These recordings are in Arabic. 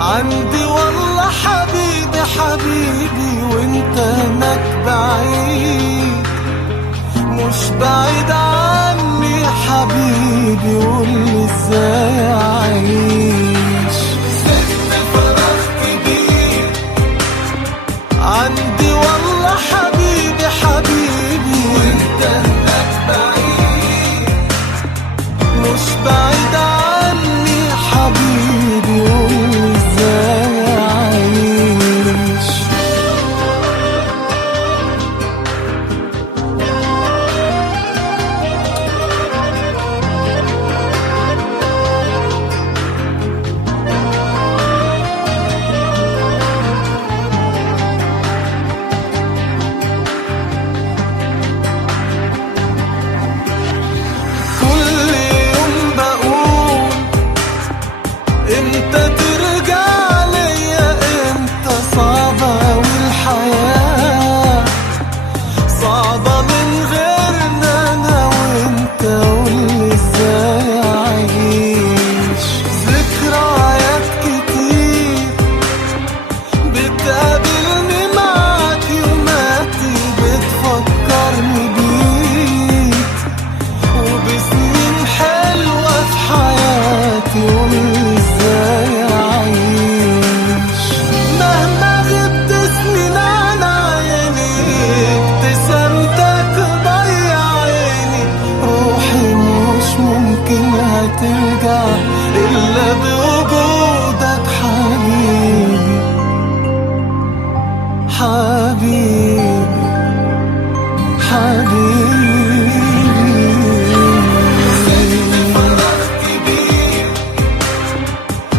عندي والله حبيبي حبيبي وانت هناك بعيد، مش بعيد عني حبيبي، قولي ازاي اعيش. سبت فراغ كبير عندي والله حبيبي حبيبي وانت هناك بعيد، مش بعيد عني حبيبي، قولي ازاي اعيش. كل يوم بقول امتى ترجع ليا، امتى صعبة والحياة صعبة من غيرنا انا وانت، قولي ازاي اعيش. ذكريات كتير بتقابلني معاك يوماتي، بتفكرني بيك وبسنين حلوة في حياتي، قولي ازاي اعيش. مهما غبت سنين عن عيني، ابتسامتك ضيع عيني، روحي مش ممكن هترجع الا بوجودك حبيبي حبيبي حبيبي.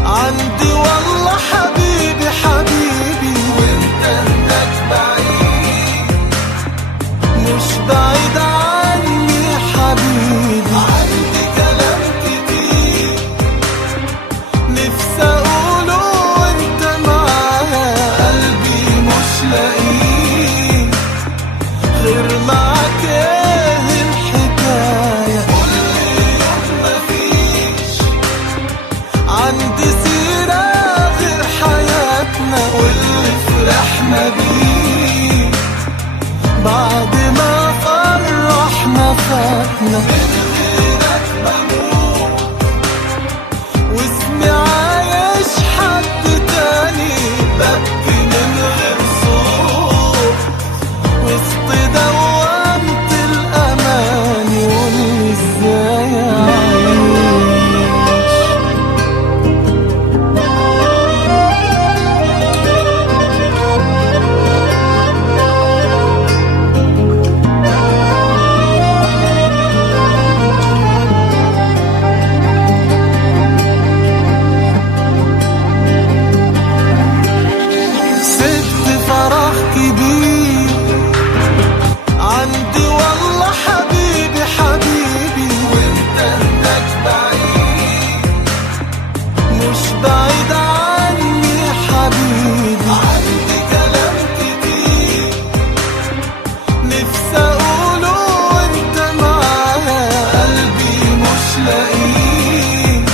عندي والله حبيبي حبيبي وانت هناك بعيد، مش بعيد عني حبيبي. عندي كلام كتير نفسي اقوله وانت معايا، قلبي مش لاقيه غير معاك، ايه الحكاية؟ كل يوم مفيش عندي سيرة غير حياتنا واللي فرحنا بيه، بعد ما فرحنا فاتنا. من غيرك بموت واسمي عايش حد تاني، ببكي من غير صوت وسط دوامة الأماني، قولي ازاي أعيش. سبت فراغ كبير عندي والله حبيبي حبيبي وانت هناك بعيد، مش بعيد عني حبيبي. عندي كلام كتير نفسي اقوله وانت معايا، قلبي مش لاقيه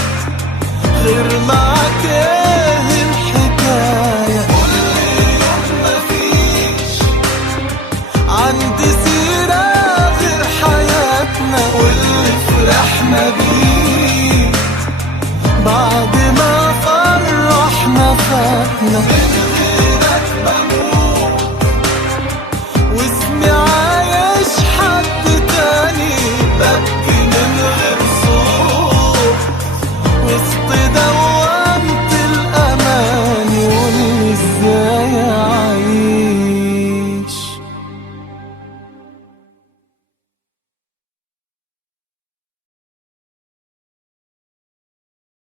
غير معاك، ايه الحكاية؟ كل يوم مفيش عندي سيرة غير حياتنا واللي فرحنا بيه، بعد ما فرحنا فاتنا. من غيرك بموت واسمي عايش حد تاني، ببكي من غير صوت وسط دوامة